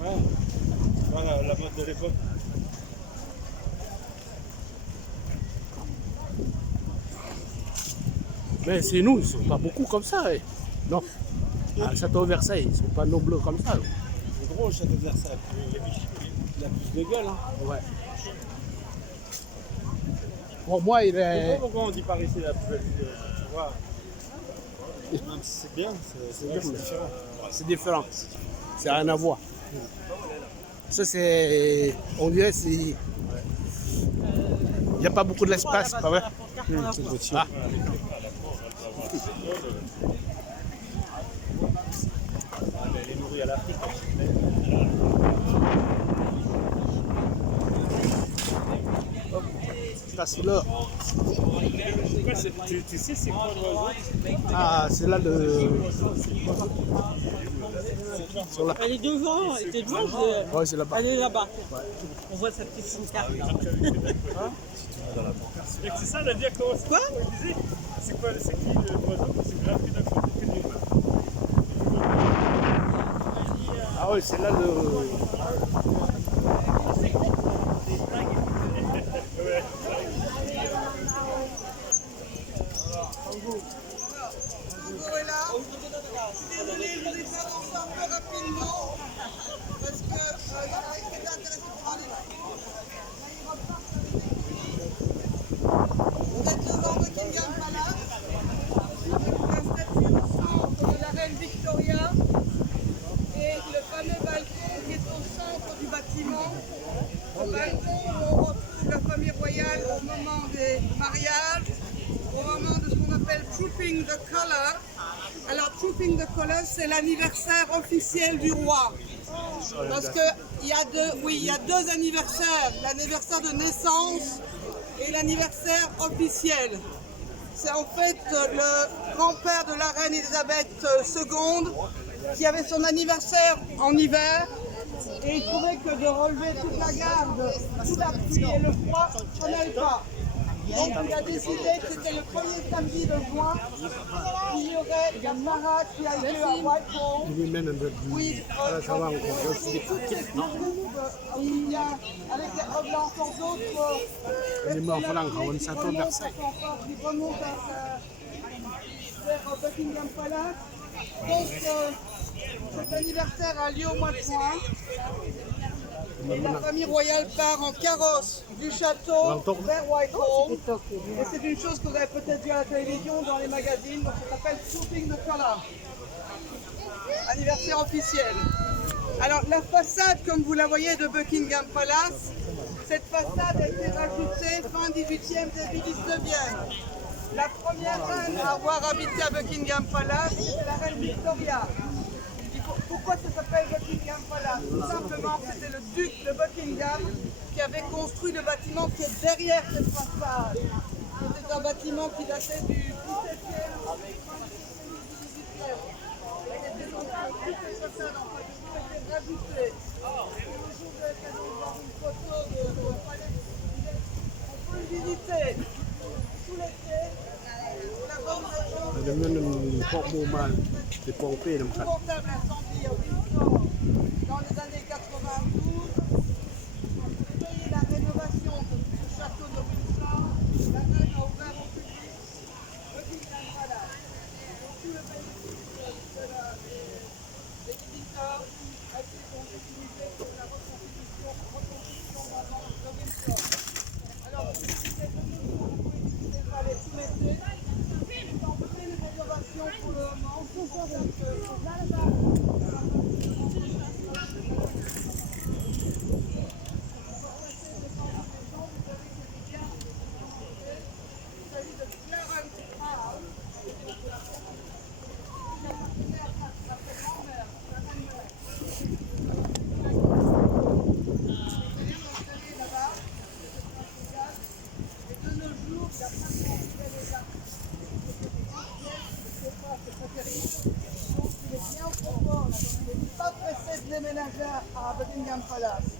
Ouais. Voilà, la mode de l'époque. Mais c'est nous, ils sont pas beaucoup comme ça. Non. À Château Versailles, ils sont pas nombreux comme ça. C'est gros le château de Versailles. Il a plus de gueule. Hein. Ouais. Pour moi, il Je sais est. pas pourquoi on dit Paris c'est la plus belle ville. Tu vois. Même si c'est bien, c'est vrai que c'est différent. C'est différent. C'est rien à voir. Ça, c'est. On dirait c'est. Il n'y a pas beaucoup d'espace, pas vrai? C'est petit. Ah. Elle est nourrie à l'Afrique. Ça, c'est là. Tu sais c'est quoi l'oiseau? Ah, c'est là le. Sur la... Elle est devant, elle était devant, Ouais, c'est là-bas. elle est là-bas. On voit sa petite carte. C'est ça la diaconos. Quoi? C'est quoi, c'est qui l'oiseau? C'est gratuit d'un côté que du bas. Ah oui, c'est là le. Désolée, je voulais faire ensemble rapidement parce que il y en a qui étaient intéressés pour aller là. Vous êtes devant Buckingham Palace avec la statue au centre de la reine Victoria et le fameux balcon qui est au centre du bâtiment. Le balcon où on retrouve la famille royale au moment des mariages, au moment de ce qu'on appelle Trooping the Colour. Alors, Trooping the Colours, c'est l'anniversaire officiel du roi. Parce qu'il y a deux anniversaires, l'anniversaire de naissance et l'anniversaire officiel. C'est en fait le grand-père de la reine Elisabeth II qui avait son anniversaire en hiver et il trouvait que de relever toute la garde, sous la pluie et le froid, ça n'allait pas. Donc il a décidé que c'était le premier samedi de juin, il y aurait la parade qui a lieu à Whitehall. Oui, Ça va encore. toutes ces troupes, il y a avec encore d'autres Les morts blancs, on qui Château Versailles. remontent vers Buckingham Palace. Donc cet anniversaire a lieu au mois de juin. Et la famille royale part en carrosse du château vers Whitehall. Et c'est une chose que vous avez peut-être vu à la télévision, dans les magazines. Donc ça s'appelle Trooping the Colour. Anniversaire officiel. Alors la façade, comme vous la voyez, de Buckingham Palace, cette façade a été rajoutée fin 18e, début 19e. La première reine à avoir habité à Buckingham Palace, c'est la reine Victoria. Pourquoi ça s'appelle Buckingham Palace? Tout simplement, c'était le duc de Buckingham qui avait construit le bâtiment qui est derrière cette façade. C'était un bâtiment qui datait du 17e au 18e. Et c'était donc cette façade en fait qui a été rajoutée. Et le jour de l'occasion de voir une photo de palais, on peut le visiter tout l'été. La bonne raison. Le même port mal, c'est pompé comme ça. Épouvantable incendie à Windsor dans les années 92. Et la rénovation de ce château de Windsor, la reine a ouvert au public Buckingham Palace. Donc tout le bénéfice des visiteurs a été donc utilisé pour la reconstitution de Windsor. Alors vous visitez de nouveau, vous pouvez visiter le palais tout l'été. En pleine rénovation pour le moment. Il s'agit de Clarence House, qui appartenait à sa grand-mère, sa reine-mère. Elle est installée là-bas, et de nos jours, il y a plein de gens qui viennent là. C'est pas terrible. Donc il est bien au confort, là, donc il n'est pas pressé de déménager à Buckingham Palace.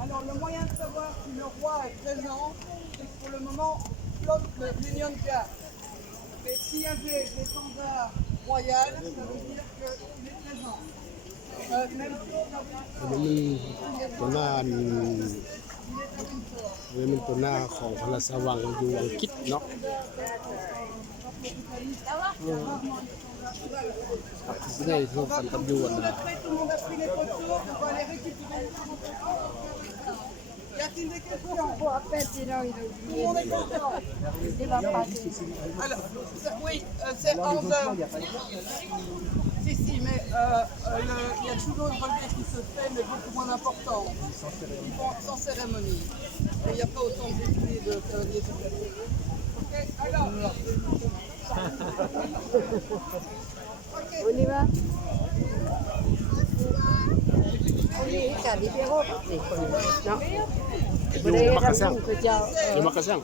Alors le moyen de savoir si le roi est présent, c'est que pour le moment on flotte l'Union Jack. Mais s'il y avait l'étendard royal, ça veut dire qu'il est présent. Même chose, ตัวหน้าเป็นตัวหน้าของพระราชวังอยู่อังกฤษเนาะที่ได้ร่วมกันกับยวนนะ après, tout le monde a pris les photos, on va aller récupérer les photos. Y a-t-il des questions? Tout le monde est content. Alors, oui, c'est 11 heures. Si, mais il y a toujours une relevé qui se fait, mais beaucoup moins important. Sans cérémonie. Et il n'y a pas autant de défilés de cavaliers de café. Ok, alors. On y va? On est cả đi phía hộp để còn nó. อยู่มักกะซัง อยู่มักกะซัง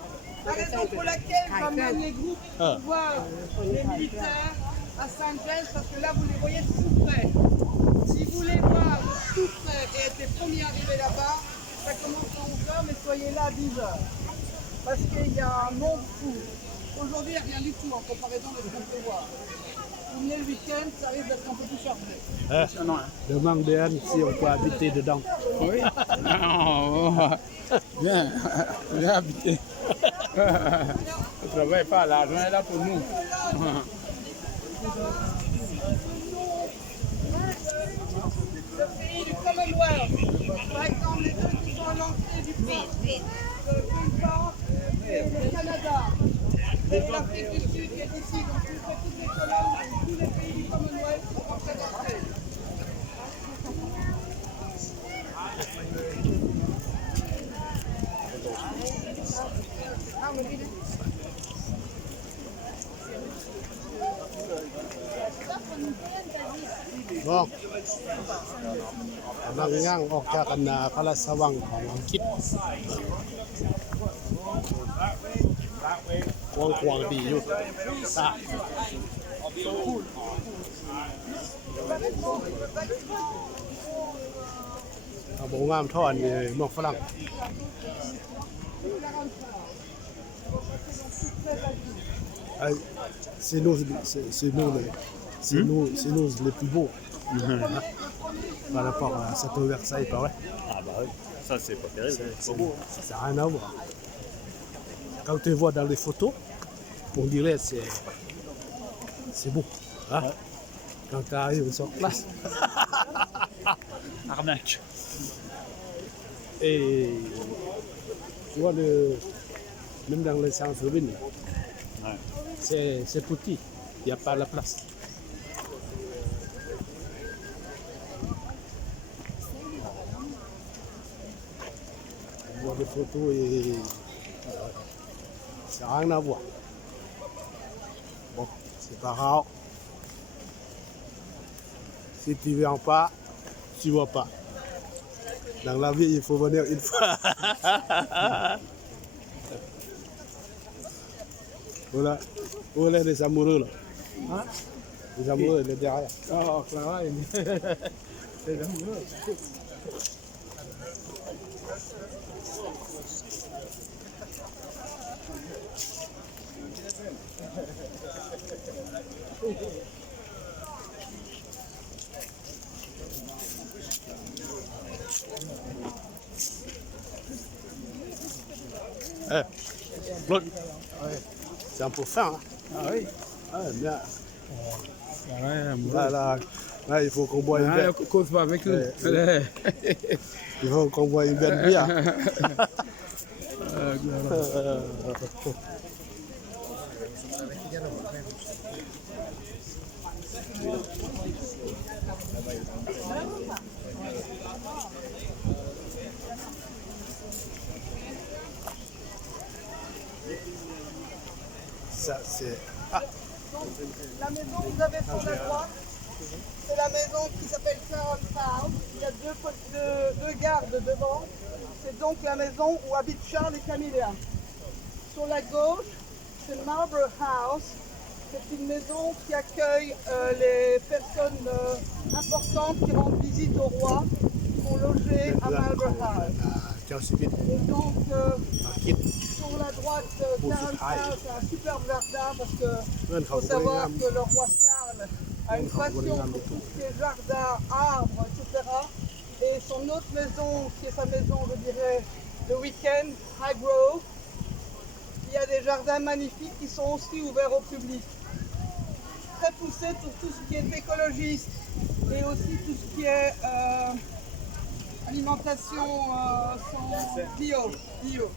La raison pour laquelle j'emmène les groupes voir les militaires à Saint-James, parce que là vous les voyez de tout près. Si vous voulez voir de tout près et être les premiers arrivés là-bas, ça commence à 11h, mais soyez là à 10h. Parce qu'il y a un monde fou. Aujourd'hui, il n'y a rien du tout en comparaison de ce qu'on peut voir. Vous venez le week-end, ça risque d'être un peu plus chargé. Demande si on peut habiter dedans. Oui. Viens, viens habiter. Ne travaille pas, l'argent est là pour nous. Le pays du Commonwealth, par exemple, les deux qui sont à l'entrée du pays, le Pays-Bas et le Canada. Et l'Afrique du Sud qui est ici, donc vous faites toutes les colonnes, tous les pays du Commonwealth sont représentés. Bon. กำลังย่างออกจากกันนาพระราชวังของอังกฤษกว้างๆดีอยู่สะเอาบ่งามท่อนนี่หมวกฝรั่งc'est nous les plus beaux par rapport à Château Versailles, pas vrai? Ah bah oui, ça c'est pas terrible, c'est pas beau. Ça n'a rien à voir. Quand tu vois dans les photos, on dirait que c'est beau. Hein? Ouais. Quand tu arrives sur place. Arnaque. Et tu vois, même dans le centre-ville, Ouais. c'est petit. Il n'y a pas la place. On voit des photos et ça n'a rien à voir. Bon, c'est pas grave. Si tu ne viens pas, tu ne vois pas. Dans la vie, il faut venir une fois. Voilà. Voilà les amoureux là. Hein? Les amoureux, il est derrière. Oh, Clara, c'est amoureux. L'autre. C'est un peu fin. Hein? Ah oui. Ouais, bien. Ouais, amoureux. Là, il faut qu'on boive une bière. Cause pas avec nous. Il faut qu'on boive une belle bière. Ça, c'est... Ah. La maison que vous avez sur la droite, c'est la maison qui s'appelle Carol Town. Il y a deux gardes devant. C'est donc la maison où habitent Charles et Camilla. Sur la gauche, c'est Marlborough House. C'est une maison qui accueille les personnes importantes qui rendent visite au roi, qui sont logées à Marlborough House. Et donc, sur la droite, Carol Town, c'est un superbe jardin parce que faut savoir que le roi Charles a une passion pour tout ce qui est jardin, arbres, etc. Et son autre maison, qui est sa maison, je dirais, le week-end, High Grove, il y a des jardins magnifiques qui sont aussi ouverts au public. Très poussé pour tout ce qui est écologiste et aussi tout ce qui est alimentation bio.